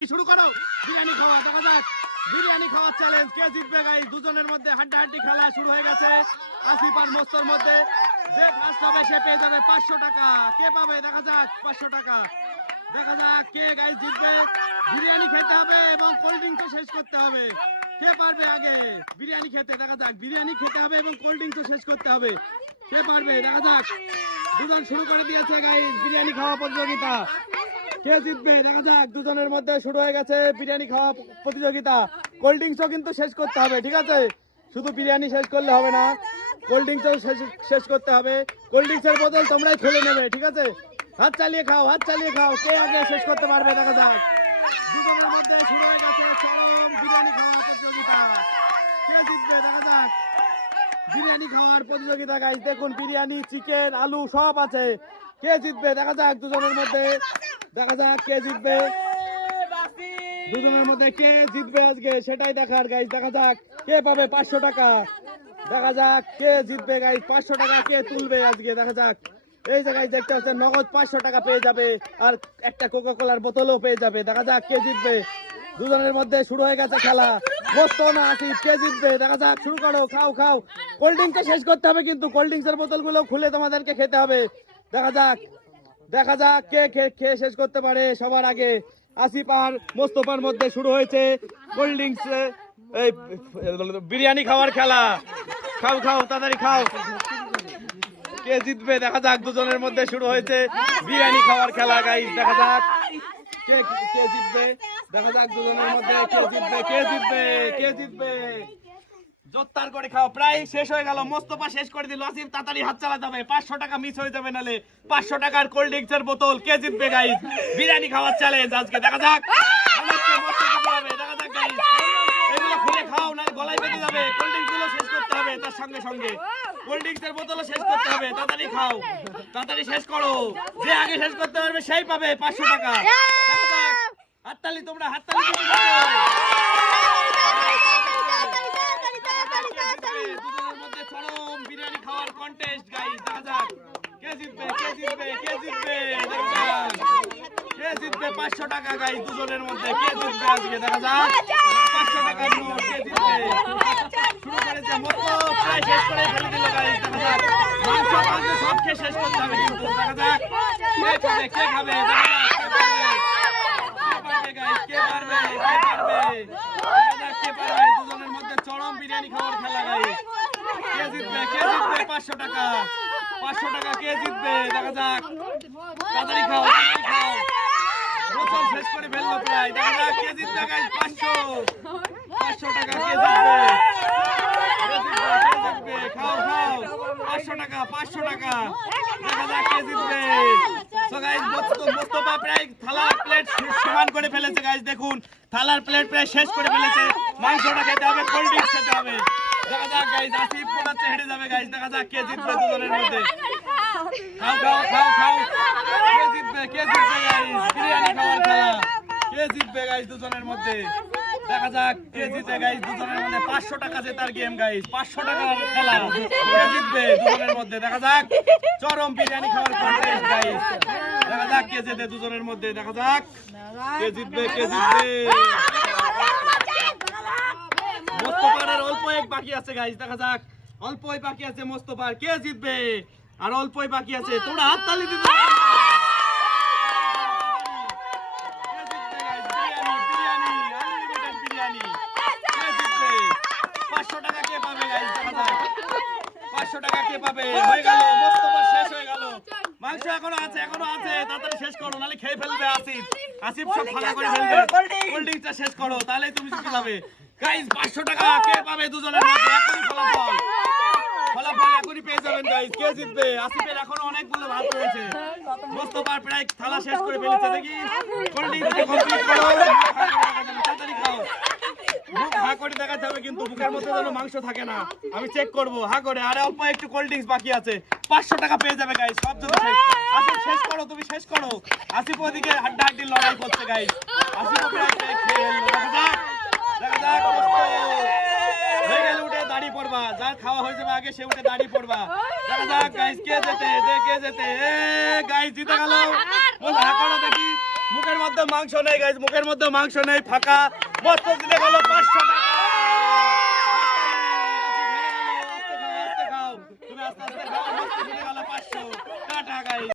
শুরু করো? বিরিয়ানি খাওয়া, দেখা যাক। বিরিয়ানি খাওয়ার চ্যালেঞ্জ কে জিতবে গাইস দুজনের মধ্যে হাড্ডাহাড্ডি খেলা শুরু হয়ে গেছে। আসিফ আর মোস্তর মধ্যে। যে ফার্স্ট হবে, সে পেয়ে যাবে পাঁচশো টাকা। কে পাবে? দেখা যাক, পাঁচশো টাকা। দেখা যাক কে গাইস জিতবে। বিরিয়ানি খেতে হবে এবং কোল্ড ড্রিঙ্কস শেষ করতে হবে। কে পারবে আগে? বিরিয়ানি খেতে, দেখা যাক। বিরিয়ানি খেতে হবে এবং কোল্ড ড্রিঙ্কস শেষ করতে হবে। কে পারবে? দেখা যাক। দুজন শুরু করে দিয়েছে গাইস বিরিয়ানি খাওয়া প্রতিযোগিতা। কে জিতবে? দেখা যাক, দুজনের মধ্যে শুরু হয়ে গেছে বিরিয়ানি খাওয়া প্রতিযোগিতা। কোল্ড ড্রিঙ্কসও কিন্তু শেষ করতে হবে, ঠিক আছে? শুধু বিরিয়ানি শেষ করলে হবে না কোল্ড ড্রিঙ্কসও শেষ করতে হবে। কোল্ড ড্রিঙ্কসের বোতল তোমরাই খুলে নেবে, ঠিক আছে? হাত চালিয়ে খাও, হাত চালিয়ে খাও, কে আগে শেষ করতে পারবে, দেখা যাক। বিরিয়ানি কে খাওয়ার প্রতিযোগিতা গাইজ দেখুন, বিরিয়ানি চিকেন আলু সব আছে। কে জিতবে, দেখা যাক, দুজনের মধ্যে। দেখা যাক কে জিতবে। দুজনের মধ্যে কে জিতবে আজকে, সেটাই দেখার গাইজ দেখা যাক কে পাবে পাঁচশো টাকা। দেখা যাক কে জিতবে গাইজ পাঁচশো টাকা কে তুলবে আজকে, দেখা যাক। এই জায়গায় দেখতে পাচ্ছেন, নগদ পাঁচশো টাকা পেয়ে যাবে আর একটা কোকা কোলার বোতলও পেয়ে যাবে। দেখা যাক কে জিতবে। দুজনের মধ্যে শুরু হয়ে গেছে খেলা। বসতো না, আসিফ, কে জিতবে? দেখা যাক, শুরু করো, খাও খাও। কোল্ড ড্রিঙ্কটা শেষ করতে হবে কিন্তু কোল্ড ড্রিঙ্কসের বোতলগুলো খুলে তোমাদেরকে খেতে হবে। দেখা যাক। দেখা যাক কে খেয়ে শেষ করতে পারে সবার আগে। আসিফ আর মোস্তফার মধ্যে শুরু হয়েছে কোল্ড ড্রিঙ্কস এই, বিরিয়ানি খাওয়ার খেলা। খাও খাও, তাড়াতাড়ি খাও। কে জিতবে দেখা যাক, দুজনের মধ্যে শুরু হয়েছে বিরিয়ানি খাওয়ার খেলা গাইস দেখা যাক। কে কে জিতবে? দেখা যাক, দুজনের মধ্যে কে জিতবে কে জিতবে কে জিতবে? জোত্তার করে খাও। প্রায় শেষ হয়ে গেল। মোস্তফা শেষ করে দিল। আসিফ তাড়াতাড়ি হাত চালাতে হবে পাঁচশো টাকা মিস হয়ে যাবে নালে। পাঁচশো টাকার কোল্ড ড্রিঙ্কসের বোতল। কে জিতবে গাইস বিরিয়ানি খাওয়ার চ্যালেঞ্জ আজকে। দেখা যাক। এগুলো খুলে খাও না গলায় বেঁধে যাবে। কোল্ড ড্রিঙ্কসগুলো শেষ করতে হবে তার সঙ্গে সঙ্গে। কোল্ড ড্রিঙ্কস এর বোতলও শেষ করতে হবে। তাড়াতাড়ি খাও। তাড়াতাড়ি শেষ করো। যে আগে শেষ করতে পারবে সেই পাবে পাঁচশো টাকা। দেখা যাক। হাততালি তোমরা হাততালি দিতে থাকো। দুজনের মধ্যে চরম বিরিয়ানি খাওয়ার কন্টেস্ট গাইস দেখা যাক কে জিতবে কে জিতবে? কে জিতবে? পাঁচশো টাকা গাইস দুজনের মধ্যে। কে জিতবে আজকে? দেখা যাক। পাঁচশো টাকার নোট কে জিতবে? শুরু করেছে মতো প্রায় শেষ করে ফেলে দিল গাইস দেখা যাক। মাংস মাংস সব খেয়ে শেষ করতে হবে কিন্তু দেখা যাক। কে খাবে কে খাবে দেখা যাক কে পারবে কে কে দুজনের মধ্যে চরম বিরিয়ানি খাওয়ার খেলা গাইস কে জিতবে কে জিতবে? পাঁচশো টাকা। পাঁচশো টাকা কে জিতবে? দেখা যাক। তাড়াতাড়ি খাও খাও। বোতল শেষ করে ফেলল প্রায়। দেখা যাক কে জিতবে গাইস পাঁচশো। পাঁচশো টাকা কে জিতবে? খাও খাও। পাঁচশো টাকা পাঁচশো টাকা। দেখা যাক কে জিতবে। তো গাইস মোস্তফা প্রায় থালার প্লেট সমান করে ফেলেছে গাইস দেখুন। থালার প্লেট প্রায় শেষ করে ফেলেছে। মাংসটা খেতে হবে কোল্ড ড্রিঙ্কস খেতে হবে। দেখা যাক গাইস আসিফ যাবে গাইস দেখা যাক কে জিতবে দুজনের মধ্যে। খাও খাও খাও খাও। কে জিতবে কে জিতবে গাইস বিরিয়ানি খাওয়ার দুজনের মধ্যে? দেখা যাক কে জিতে দুজনের মধ্যে। পাঁচশো টাকা জেতার গেম গাইস পাঁচশো টাকার খেলা। কে জিতবে দুজনের মধ্যে? দেখা যাক। চরম বিরিয়ানি খাওয়ার কন্টেস্ট দেখা যাক কে দুজনের মধ্যে। দেখা যাক কে জিতবে কে জিতবে। মোস্তফার অল্প এক বাকি আছে গাইস দেখা যাক অল্পই বাকি আছে মোস্তফার কে জিতবে আর অল্পই বাকি আছে তোমরা হাত তালি দিতে থাকো। কে জিতবে guys? বিরিয়ানি, বিরিয়ানি, unlimited বিরিয়ানি। কে জিতবে? 500 টাকা কে পাবে guys? দেখা যাক। 500 টাকা কে পাবে? হয়ে গেল, মোস্তফার শেষ হয়ে গেল। মাংস এখনও আছে এখনও আছে তাড়াতাড়ি শেষ করো নাহলে খেয়ে ফেলবে আসিফ আসিফ সব ফালা করে ফেলবে কোল্ড ড্রিঙ্কসটা শেষ করো তাহলেই তুমি জিতে যাবে গাইস 500 টাকা কে পাবে দুজনের মধ্যে? ফলাফল। ফলাফল পেয়ে যাবেন গাইস কে জিতবে? আসিফের এখনও অনেকগুলো রয়েছে। মোস্তফার প্রায় থালা শেষ করে ফেলেছে। দেখি ড্রিঙ্কসটা কমপ্লিট করো। তাড়াতাড়ি খাও। হা কিন্তু যেন মাংস থাকে না। আমি চেক করব। হা করে, আরে অল্প একটু কোল্ড ড্রিঙ্কস বাকি আছে। পাঁচশো টাকা পেয়ে যাবে গাইস সব আসিফ, শেষ করো, তুমি শেষ করো। আসিফ ওদিকে হাড্ডা হাড্ডি লড়াই করছে গাইস আসিফ হয়ে গেলে। উঠে দাড়ি পড়বা যার খাওয়া হয়ে যাবে আগে সে উঠে দাড়ি পড়বা দেখা যাক গাইস কে যেতে দে যেতে গাইস জিতে। গেল। বল দেখি। মুখের মধ্যে মাংস নেই গাইজ মুখের মধ্যে মাংস নেই ফাঁকা। মস্ত দিতে গেল পাঁচশো টাকা। তুমি আস্তে আস্তে খাও, মস্ত দিতে গেল 500 টাকা গাইজ